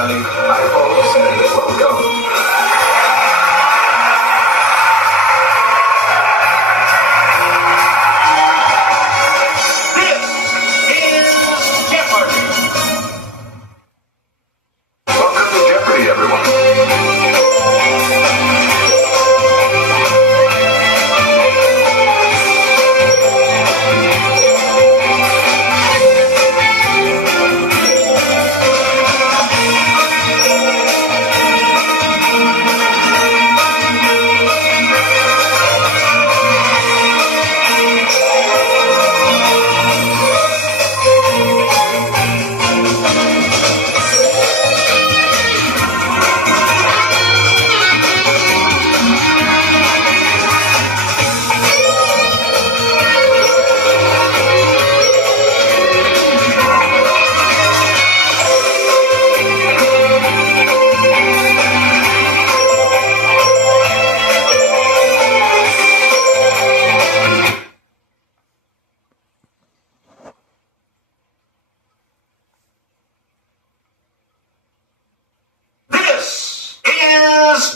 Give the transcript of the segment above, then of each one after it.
Johnny. Hi, folks, and welcome.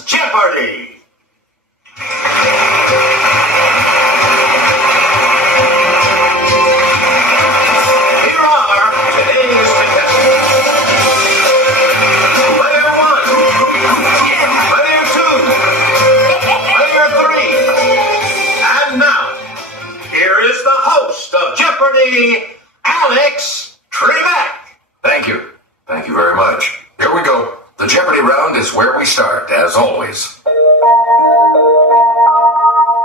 Jeopardy! Here are today's contestants. Player 1, Player 2, Player 3, and now, here is the host of Jeopardy, Alex Trebek. Thank you. Thank you very much. Here we go. The Jeopardy round is where we start, as always.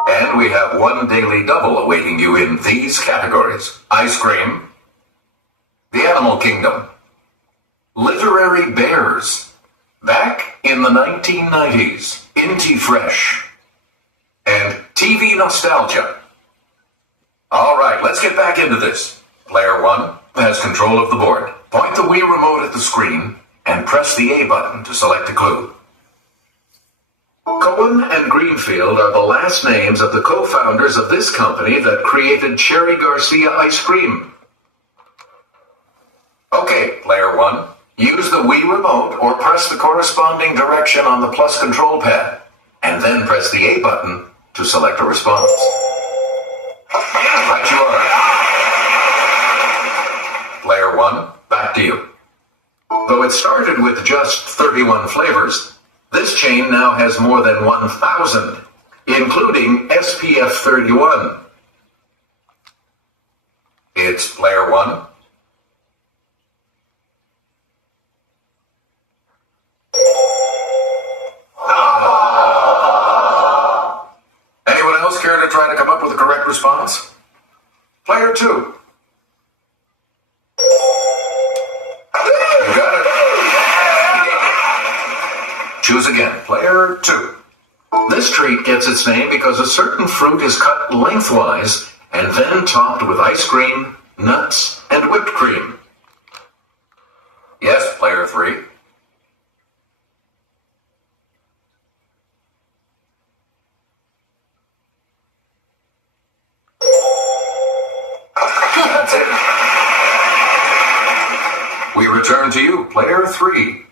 And we have one daily double awaiting you in these categories. Ice cream, the animal kingdom, literary bears, back in the 1990s, Inti Fresh, and TV nostalgia. All right, let's get back into this. Player 1 has control of the board. Point the Wii remote at the screen and press the A button to select a clue. Cohen and Greenfield are the last names of the co-founders of this company that created Cherry Garcia ice cream. Okay, Player 1, use the Wii remote or press the corresponding direction on the plus control pad, and then press the A button to select a response. Right you are. Player 1, back to you. Though it started with just 31 flavors, this chain now has more than 1,000, including SPF 31. It's Player 1. Anyone else care to try to come up with a correct response? Player 2. Choose again, Player 2. This treat gets its name because a certain fruit is cut lengthwise and then topped with ice cream, nuts, and whipped cream. Yes, Player 3. That's it. We return to you, Player 3.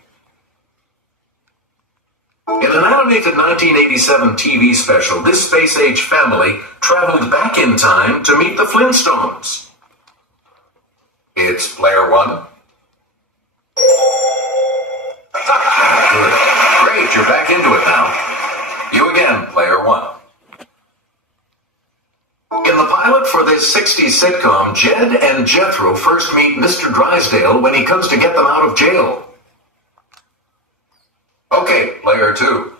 In an animated 1987 TV special, this space-age family traveled back in time to meet the Flintstones. It's Player 1. Good. Great, you're back into it now. You again, Player 1. In the pilot for this 60s sitcom, Jed and Jethro first meet Mr. Drysdale when he comes to get them out of jail. Okay, Player 2.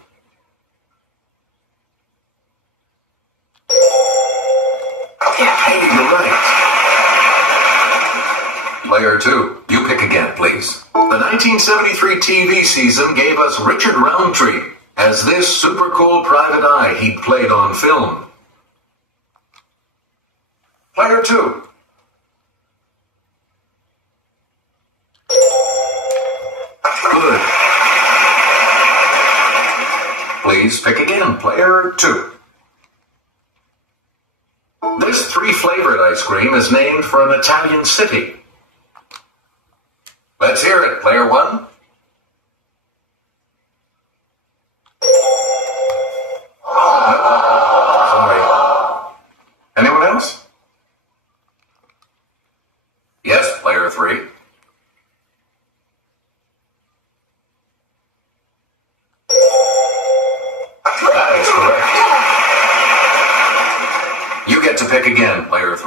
Hey, you're right. Player 2, you pick again, please. The 1973 TV season gave us Richard Roundtree as this super cool private eye he'd played on film. Player 2. Good. Please pick again, Player 2. This three-flavored ice cream is named for an Italian city. Let's hear it, Player 1.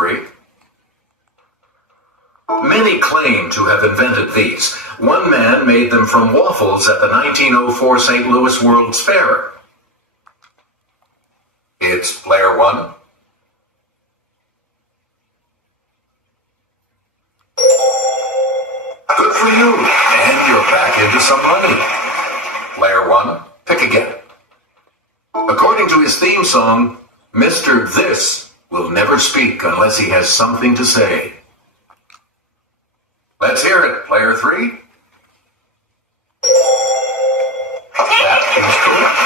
3. Many claim to have invented these. One man made them from waffles at the 1904 St. Louis World's Fair. It's player 1. Good for you. And you're back into some money. Player 1, pick again. According to his theme song, Mr. This will never speak unless he has something to say. Let's hear it, player 3. That is correct.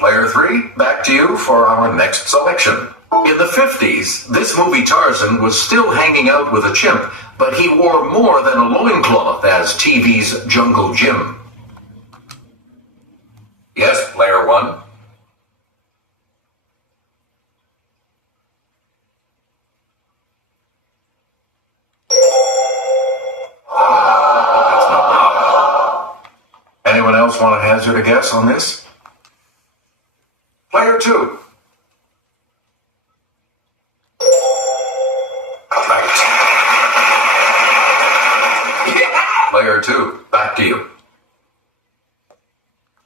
Player 3, back to you for our next selection. In the 50s, this movie Tarzan was still hanging out with a chimp, but he wore more than a loincloth as TV's Jungle Jim. Yes, player 1. That's not right. Anyone else want to hazard a guess on this? Player 2. Player 2, back to you.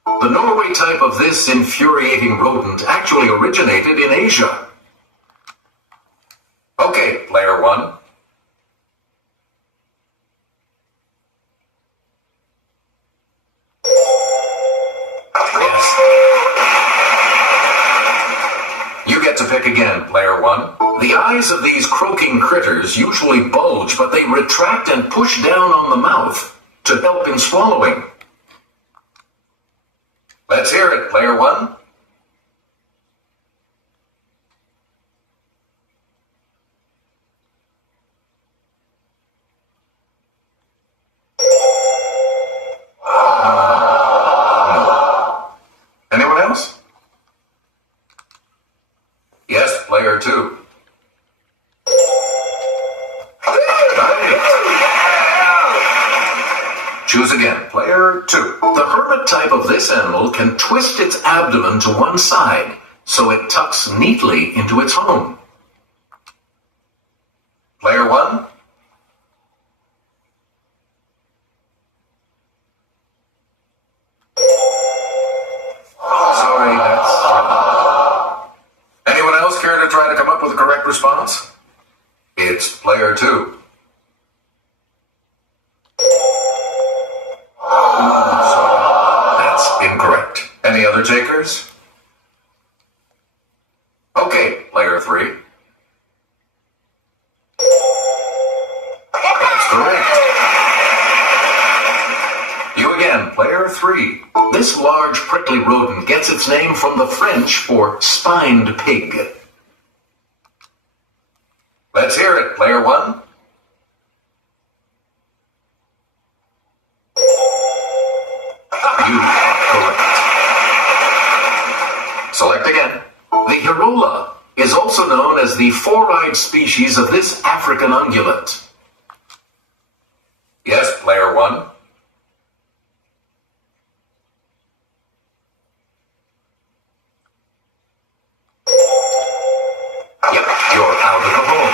The Norway type of this infuriating rodent actually originated in Asia. Okay, player 1. Yes. You get to pick again, player 1. The eyes of these croaking critters usually bulge, but they retract and push down on the mouth to help in swallowing. Let's hear it, player 1. Anyone else? Yes, player 2. Choose again, player 2. The hermit type of this animal can twist its abdomen to one side, so it tucks neatly into its home. Player 1. Sorry, that's... Anyone else care to try to come up with a correct response? It's player 2. Incorrect. Any other takers? Okay, player 3. That's correct. You again, player 3. This large prickly rodent gets its name from the French for spined pig. Let's hear it, player 1. You correct. Select again. The Hirola is also known as the four-eyed species of this African ungulate. Yes, player 1. Yep, you're out of the hole.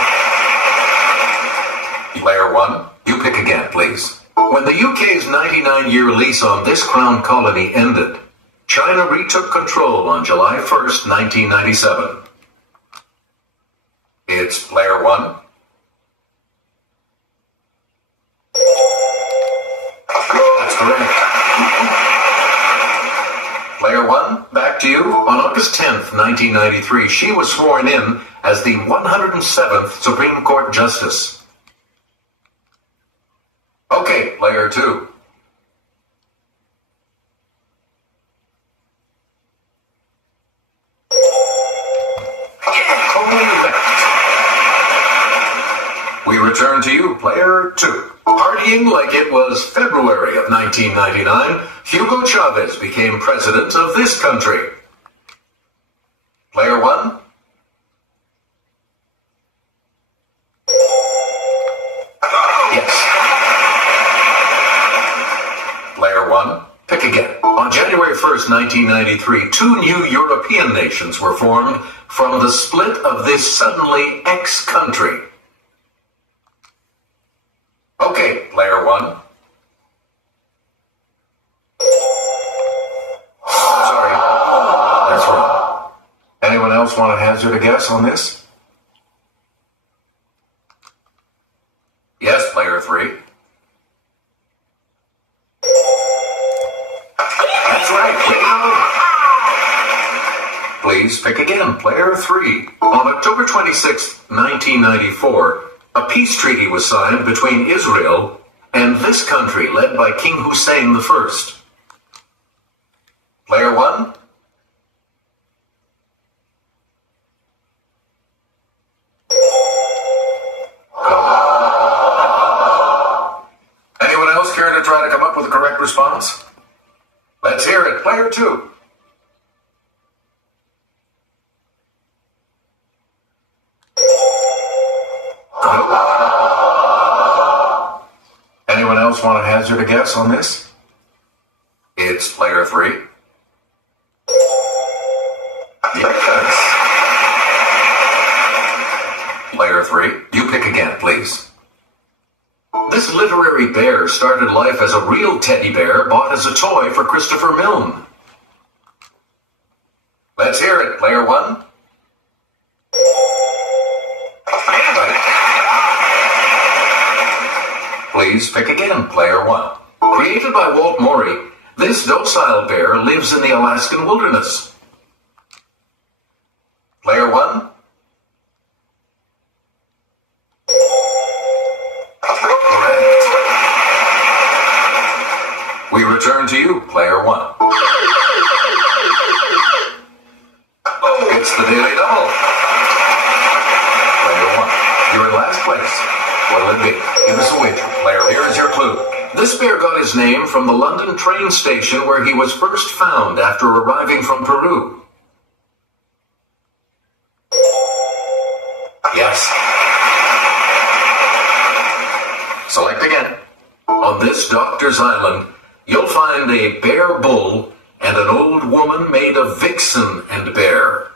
Player 1, you pick again, please. When the UK's 99-year lease on this crown colony ended, China retook control on July 1st, 1997. It's player 1. That's correct. Player 1, back to you. On August 10th, 1993, she was sworn in as the 107th Supreme Court Justice. Okay, player 2. We return to you, player 2. Partying like it was February of 1999, Hugo Chavez became president of this country. Player 1. Yes. Player 1, pick again. On January 1st, 1st, 1993, 2 new European nations were formed from the split of this suddenly ex-country. Okay, player 1. Sorry, that's wrong. Anyone else want to hazard a guess on this? Yes, player 3. That's right, please pick again, player 3. On October 26, 1994, a peace treaty was signed between Israel and this country led by King Hussein I. Player 1. Anyone else care to try to come up with a correct response? Let's hear it. Player 2. Anyone else want to hazard a guess on this? It's player 3. Yes. Player 3, you pick again, please. This literary bear started life as a real teddy bear bought as a toy for Christopher Milne. Let's hear it, player 1. Please pick again, player 1. Created by Walt Morey, this docile bear lives in the Alaskan wilderness. Player 1. Correct. We return to you, player 1. Oh, it's the Daily Double. Player 1, you're in last place. What'll it be? Give us a wager, player. Here is your clue. This bear got his name from the London train station where he was first found after arriving from Peru. Yes. Select again. On this doctor's island, you'll find a bear bull and an old woman made of vixen and bear.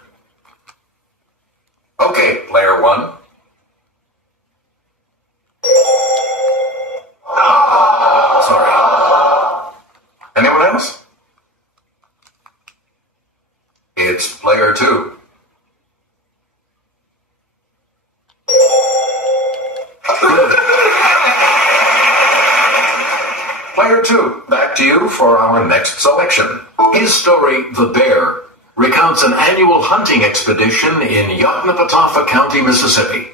Okay, player 1. Sorry. Anyone else? It's player 2. Player 2, back to you for our next selection. His story, The Bear, recounts an annual hunting expedition in Yoknapatawpha County, Mississippi.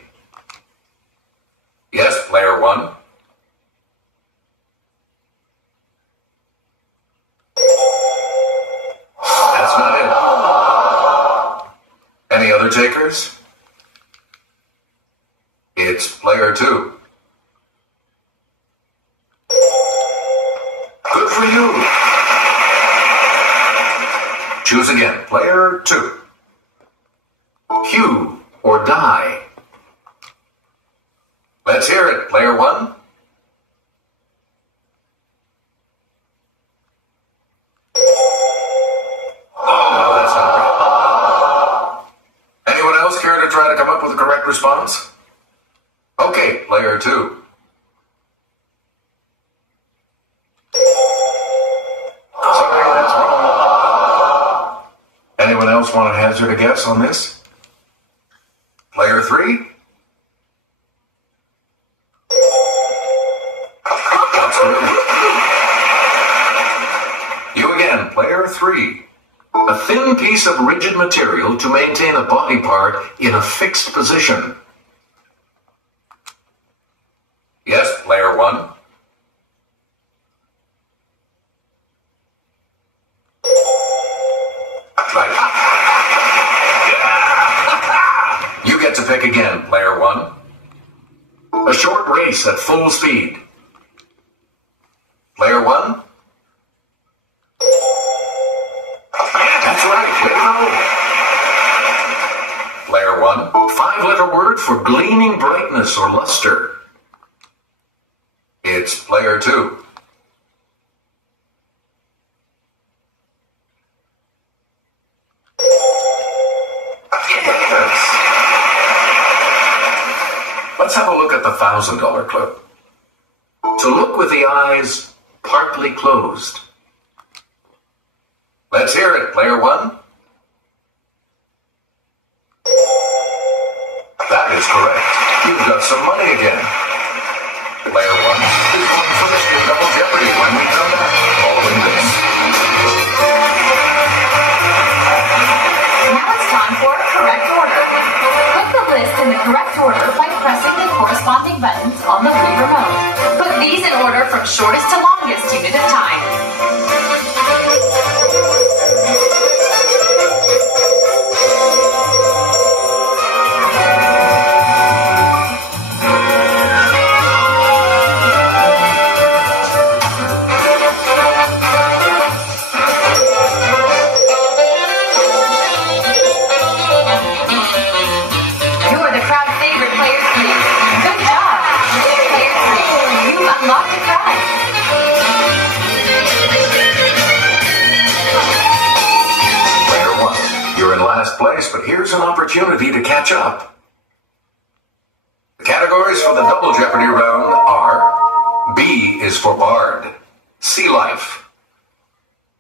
Yes, player 1. That's not it. Any other takers? It's player 2. Good for you. Choose again, player 2. Hue or die. Let's hear it, player 1. No, that's not right. Anyone else care to try to come up with a correct response? Okay, player 2. Sorry, that's wrong. Anyone else want to hazard a guess on this? Player 3? You again, player 3. A thin piece of rigid material to maintain a body part in a fixed position. Yes, player 1. Right. You get to pick again, player 1. A short race at full speed. Player 1. That's right, way to go. Player 1, 5-letter word for gleaming brightness or luster. It's player 2. $1,000 clue. To look with the eyes partly closed. Let's hear it, player one. That is correct. You've got some money again. Player one is going first in Double Jeopardy when we come back, following this. Now it's time for correct order. Put the list in the correct order by pressing the corresponding buttons on the Wii remote. Put these in order from shortest to longest unit of time. But here's an opportunity to catch up. The categories for the Double Jeopardy round are: B is for Bard, Sea Life,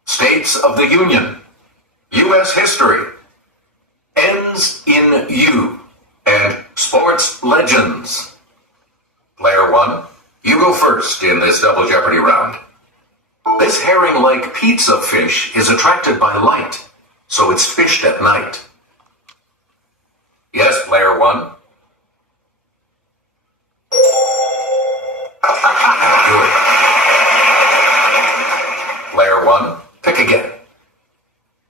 States of the Union, U.S. History, Ends in U, and Sports Legends. Player one, you go first in this Double Jeopardy round. This herring-like pizza fish is attracted by light, so it's fished at night. Yes, player one. Good. Player one, pick again.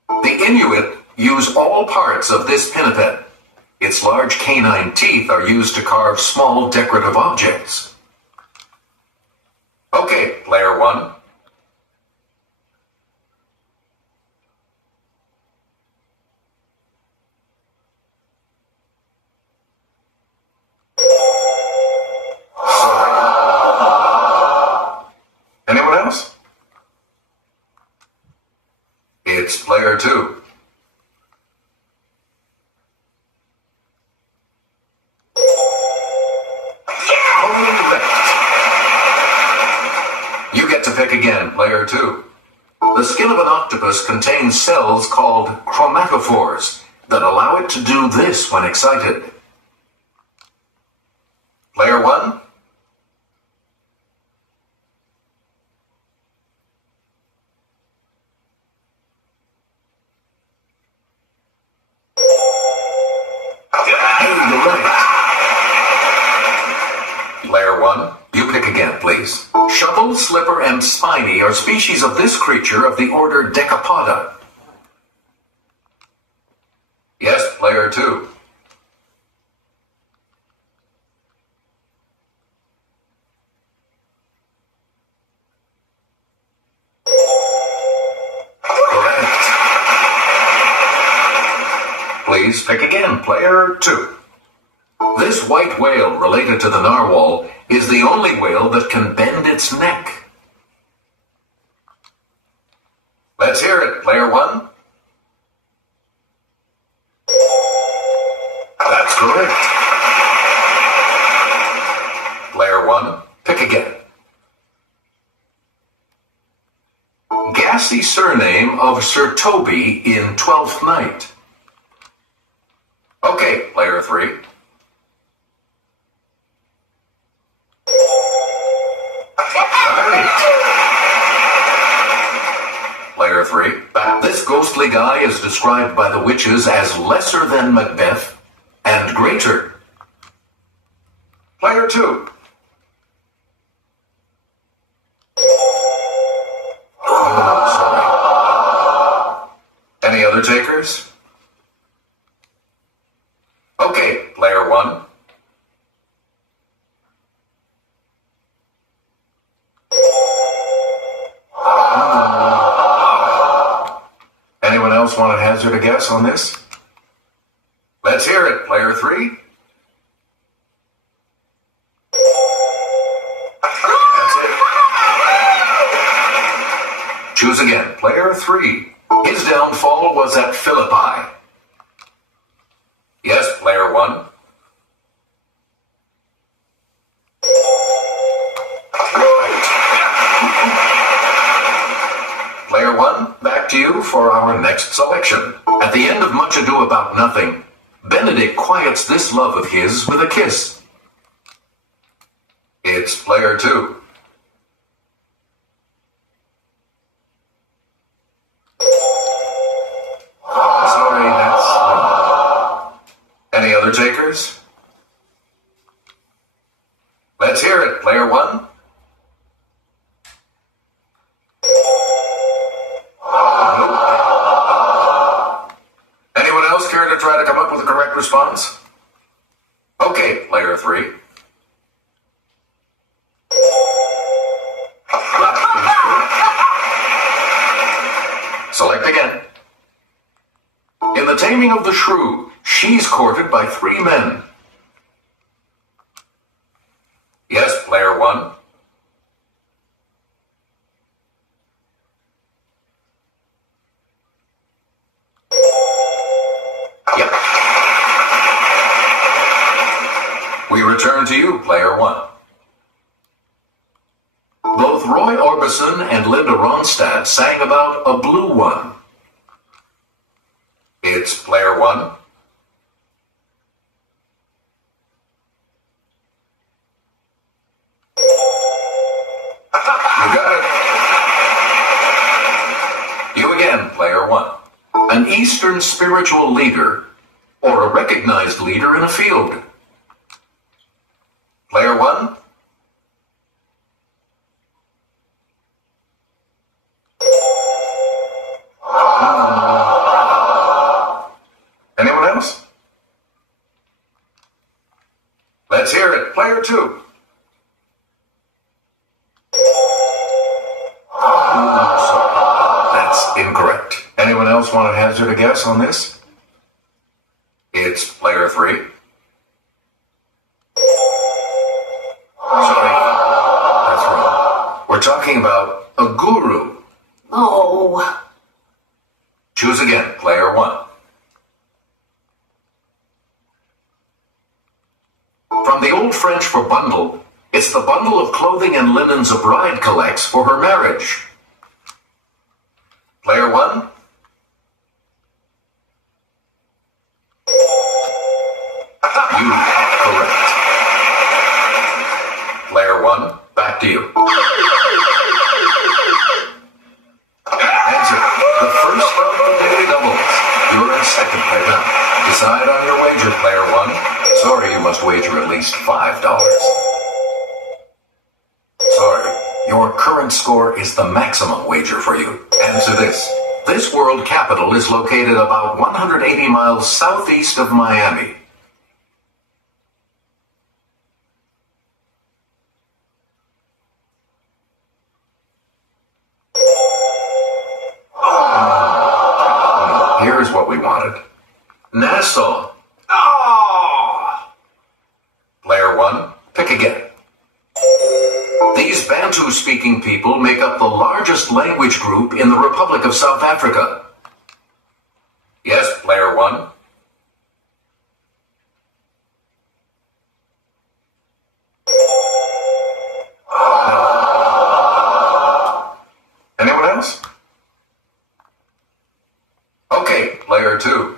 The Inuit use all parts of this pinniped. Its large canine teeth are used to carve small decorative objects. Okay, player one. Anyone else? It's player two. You get to pick again, player two. The skin of an octopus contains cells called chromatophores that allow it to do this when excited. Player one. Player one, you pick again, please. Shovel, slipper, and spiny are species of this creature of the order Decapoda. Yes, player two. Correct. Please pick again, player two. This white whale, related to the narwhal, is the only whale that can bend its neck. Let's hear it, player one. That's correct. Player one, pick again. Gassy surname of Sir Toby in Twelfth Night. Okay, player three. Player three. This ghostly guy is described by the witches as lesser than Macbeth and greater. Player two. Oh, sorry. Any other takers? Okay, player one. Anyone else want to hazard a guess on this? Let's hear it, player three. That's it. Choose again, player three. His downfall was at Philippi. Yes, player one. you for our next selection. At the end of Much Ado About Nothing, Benedict quiets this love of his with a kiss. It's player 2. Sorry, that's wrong. Any other takers? Let's hear it, player 1. Anyone else care to try to come up with a correct response? Okay, player 3. Select again. In The Taming of the Shrew, she's courted by 3 men. Yes, player 1. Yep. We return to you, player 1. Both Roy Orbison and Linda Ronstadt sang about a blue one. It's player 1. You got it. You again, player 1. An Eastern spiritual leader or a recognized leader in a field. Player 1. Anyone else? Let's hear it, player 2. That's incorrect. Anyone else want to hazard a guess on this? It's player 3. Sorry, that's wrong. We're talking about a guru. Oh. Choose again, player 1. From the Old French for bundle, it's the bundle of clothing and linens a bride collects for her marriage. Player 1. You are correct. Player 1, back to you. Answer. The first of the daily doubles. You're in second right now. Decide on your wager, player 1. Sorry, you must wager at least $5. Sorry, your current score is the maximum wager for you. Answer this. This world capital is located about 180 miles southeast of Miami. Here's what we wanted. Nassau. Player 1, pick again. These Bantu-speaking people make up the largest language group in the Republic of South Africa. Yes, player 1. No. Anyone else? Okay, player 2.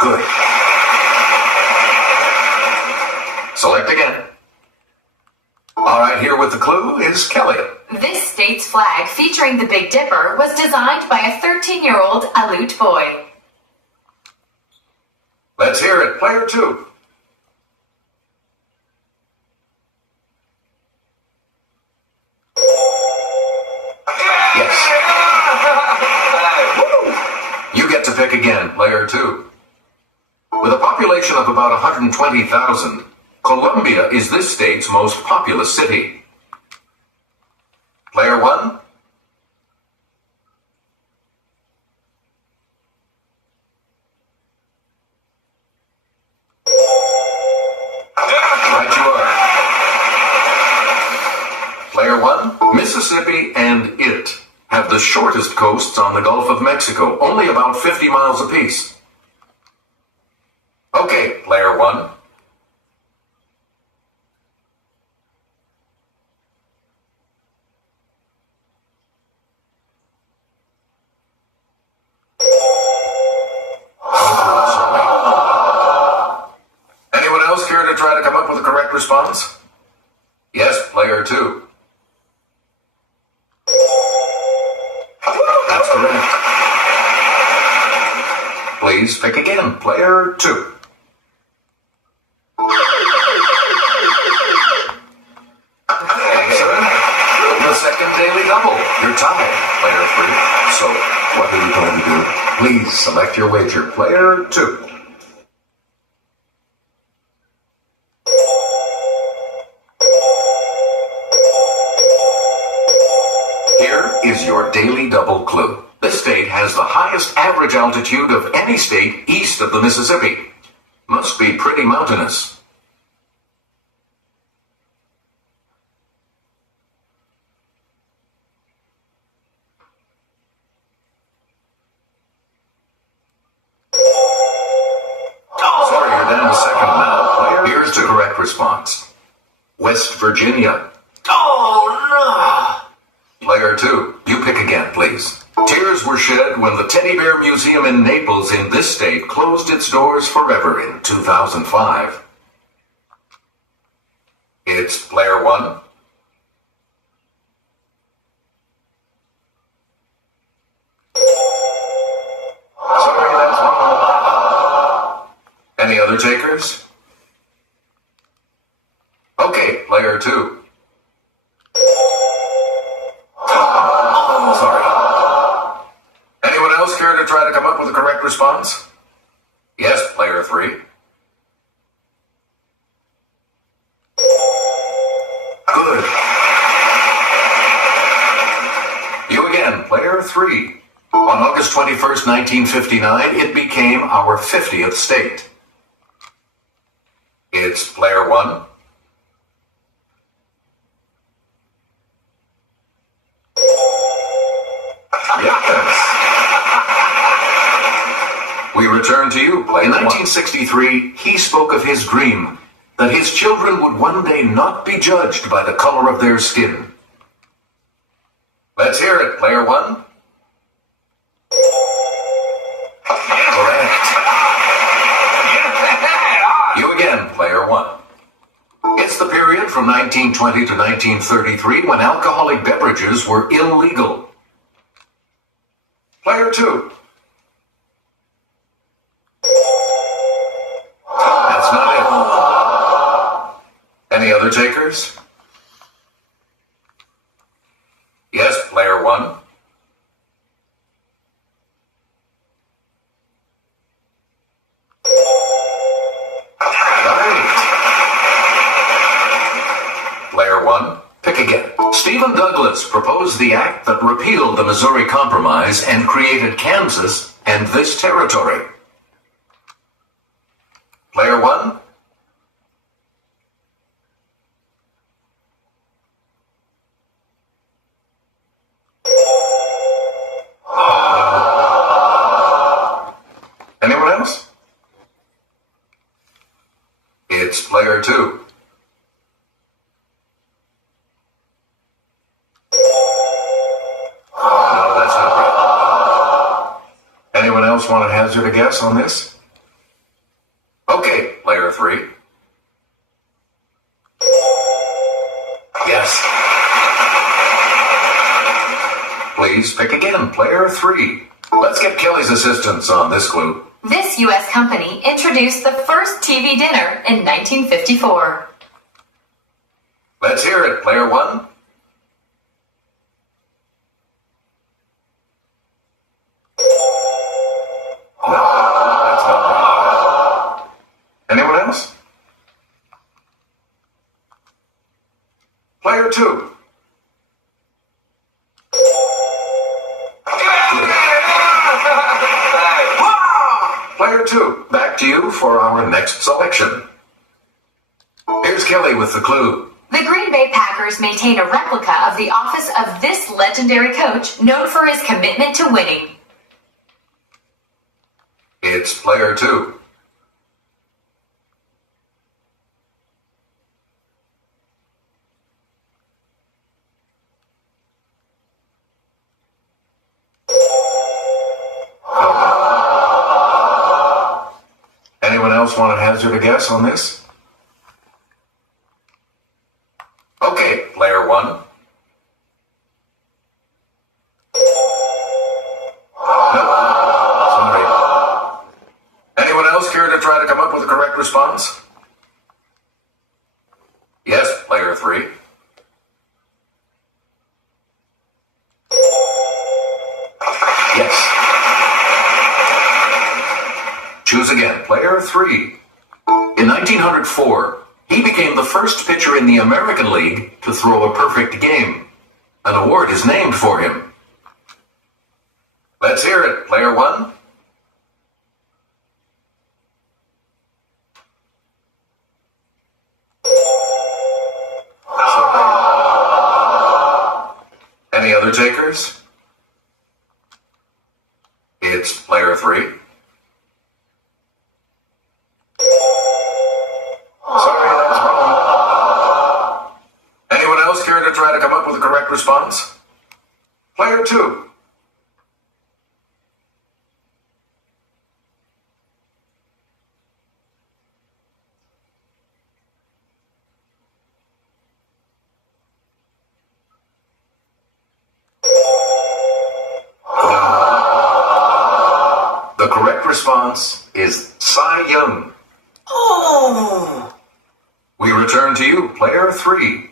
Good. Select again. All right, here with the clue is Kelly. This state's flag featuring the Big Dipper was designed by a 13-year-old Aleut boy. Let's hear it, player 2. Yes. You get to pick again, player 2. With a population of about 120,000, Columbia is this state's most populous city. Player 1. Right you are. Player 1, Mississippi and it have the shortest coasts on the Gulf of Mexico, only about 50 miles apiece. Okay, player 1. try to come up with a correct response? Yes, player 2. That's correct. Please pick again, player 2. The second daily double. You're tied, player 3. So, what are you going to do? Please select your wager, player 2. Here is your daily double clue. This state has the highest average altitude of any state east of the Mississippi. Must be pretty mountainous. Sorry, you're down to second now, player. Here's the correct response. West Virginia. Player 2, you pick again, please. Tears were shed when the Teddy Bear Museum in Naples in this state closed its doors forever in 2005. It's player 1. Sorry, that's wrong. Any other takers? Okay, player 2. Sorry. Anyone else care to try to come up with a correct response? Yes, player 3. Good. You again, player 3. On August 21st, 1959, it became our 50th state. It's player 1. Yes. We return to you, player 1. In 1963, he spoke of his dream that his children would one day not be judged by the color of their skin. Let's hear it, player 1. Correct. You again, player 1. It's the period from 1920 to 1933 when alcoholic beverages were illegal. Player 2. That's not it. Any other takers? Yes, player 1. Right. Player 1, pick again. Stephen Douglas proposed the act that repealed the Missouri Compromise and created Kansas and this territory. Player 1. Anyone else? It's player 2. Anyone else want to hazard a guess on this? Okay, player 3. Yes. Please pick again, player 3. Let's get Kelly's assistance on this clue. This U.S. company introduced the first TV dinner in 1954. Let's hear it, player 1. No, that's not right. Anyone else? Player 2. Player 2, back to you for our next selection. Here's Kelly with the clue. The Green Bay Packers maintain a replica of the office of this legendary coach known for his commitment to winning. It's player 2. Anyone else want to hazard a guess on this? Okay, player one. No, sorry. Anyone else care to try to come up with a correct response? Yes, player three. Yes. Choose again, player three. In 1904, he became the first pitcher in the American League to throw a perfect game. An award is named for him. Let's hear it, player one. Any other takers? It's player three. Sorry, that's wrong. Anyone else care to try to come up with a correct response? Player two. The correct response is Cy Young. Oh! We return to you, player three.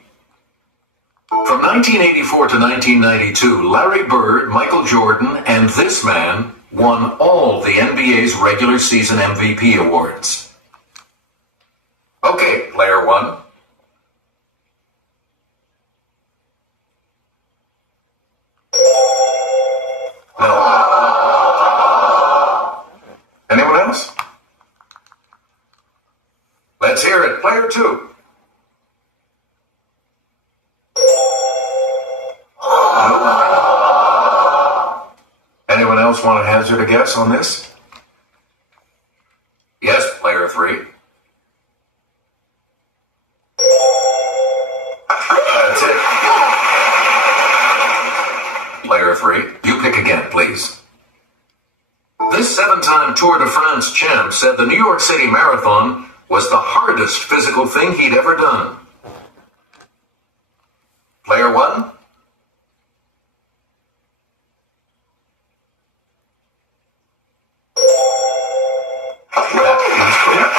From 1984 to 1992, Larry Bird, Michael Jordan, and this man won all the NBA's regular season MVP awards. Okay, player one. No. Anyone else? Let's hear it, player two. Anyone else want to hazard a guess on this? Yes, player three. That's it. Player three, you pick again, please. This seven-time Tour de France champ said the New York City Marathon was the hardest physical thing he'd ever done. Player one? That is correct.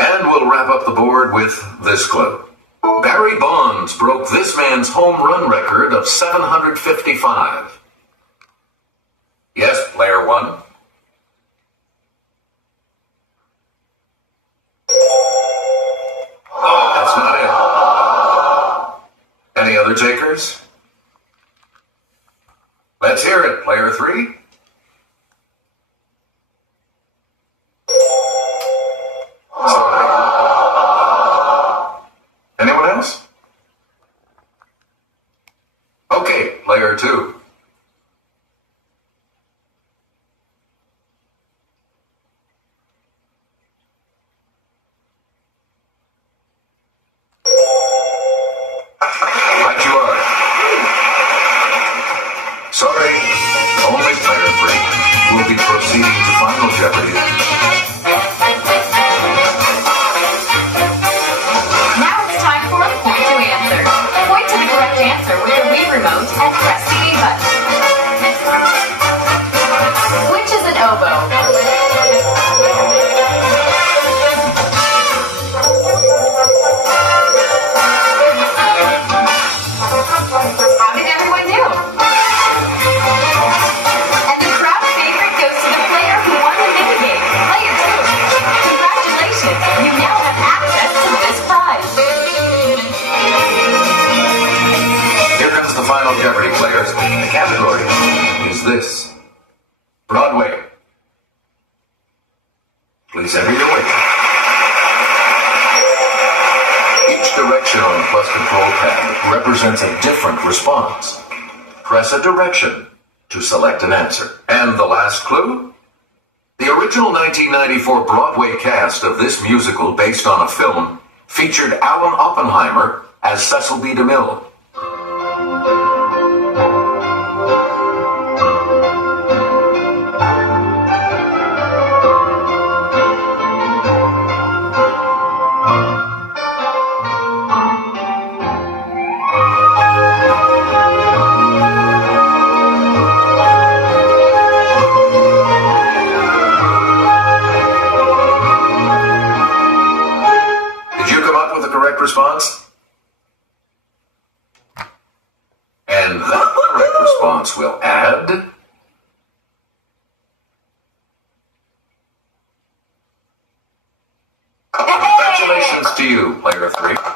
And we'll wrap up the board with this clue. Barry Bonds broke this man's home run record of 755. Yes, player one. That's not it. Any other takers? Let's hear it, player three. Sorry. Anyone else? Okay, player two. Right you are. Sorry, only player three will be proceeding to Final Jeopardy. Now it's time for a point to answer. Point to the correct answer with the Wii remote and press the A button. Which is an oboe? How did everyone do? And the crowd favorite goes to the player who won the minigame, player two. Congratulations, you now have access to this prize. Here comes the Final Jeopardy, players. The category is this. Broadway. Please enter your way. Each direction on the plus control pad represents a different response. Press a direction to select an answer. And the last clue? The original 1994 Broadway cast of this musical, based on a film, featured Alan Oppenheimer as Cecil B. DeMille. response? And that correct response will add... Congratulations to you, player 3.